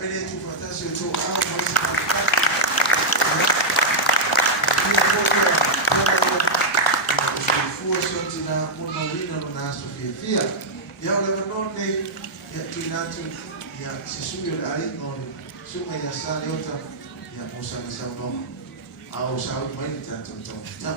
Benedetto fantasio tu na una wina na sofia ya ole nonne ya tuinatu ya sisuyo ai ngoni suma ya saliota ya musa na sauno au sau mai tanto ta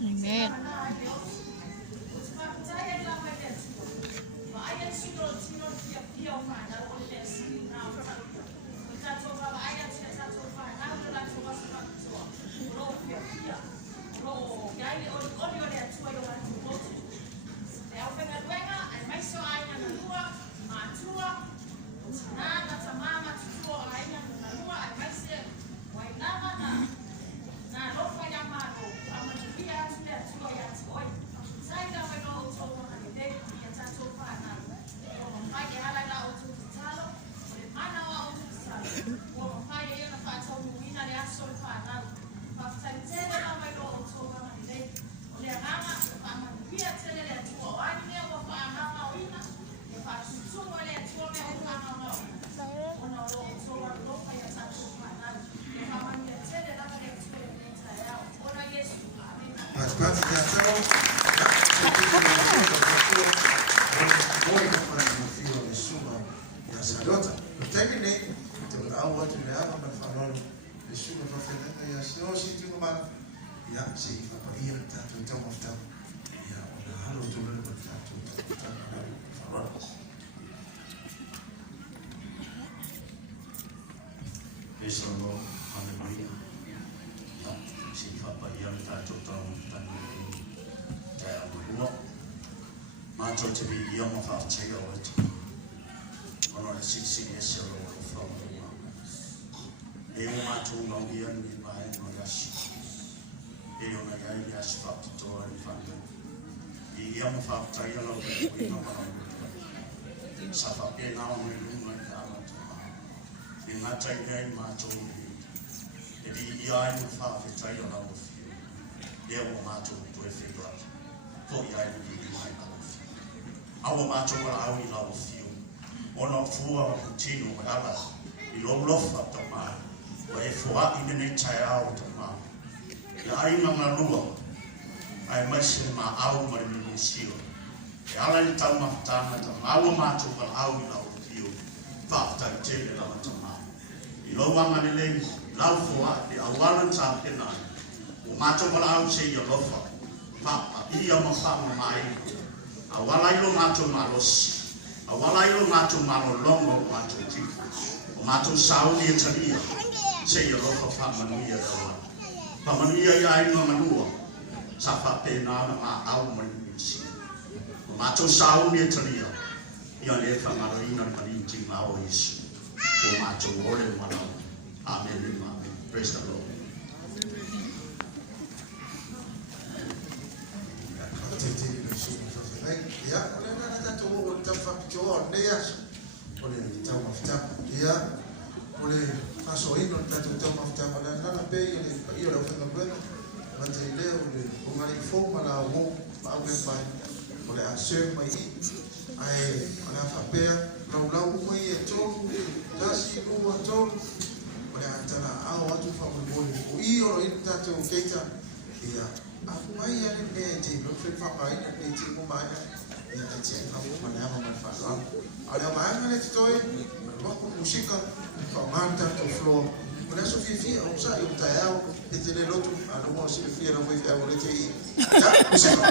Amen. Praise the Lord. Hallelujah. Si Papa yang tato tau tanu kaya mahuwa. Mato te bi yang mawhawhtai o atu. Ono na siksi esi o lo whawhua. E o mato ngau ian ni bae no yasi. E o na iai ni asi whaptoa ni whanau. I yang mawhawhtai o lo wina whanau. Sa whape nao me lunga i amatu. I ngatai nei mātou ni. E di i ai mu whawhetai o nao whiu. E o mātou tu e whiu atu. Po i ai mu i mai nao whiu. awa macho wala au ila ofio ona fua o tino ala I lo lofa tama wa e fua ina ne tai au tama ya ai na malua ai maise ma au ma ni sio e ala I tau maftana tama awa macho wala au ila ofio fa ta tele la tama I lo wanga ni le lau fua di awalan sa kena o macho wala au se ya lofa fa ia ma fa mai awala ilo macho malos awala ilo macho malolongo macho tifu o macho sauni e talia se yo lofa fa manuia dawa fa manuia ya ino manua sa fa pena na ma au manisi o macho sauni e talia ya le fa maroina marinti ma o Yesu o macho ole mana amen amen praise the Lord. Ya, oleh nak kata tu, tempat jual dia, oleh kita mafta, ya, oleh masuk ini kita tu mafta, oleh nak pay, oleh orang yang berbuat, macam ini, oleh pengalih form mana wong, apa yang oleh asyik mai, oleh apa pay, lau mai jol, dasi dua jol, oleh antara awak tu faham boleh, orang ini kita tu kita, ya, aku mai yang ni je, belum faham mai yang ni je, mana ya aje hapo maneno mafano ala maana ile tutoi wako kushika kwa manta to floor kuna sofia usa yao itile lotu anaomba sofia na mwifi au lete hii ya kusema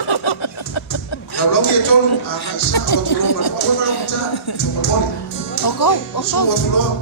na blogi yetu akasa watu lomba kwa wala mta tupaponi Oko watu lomba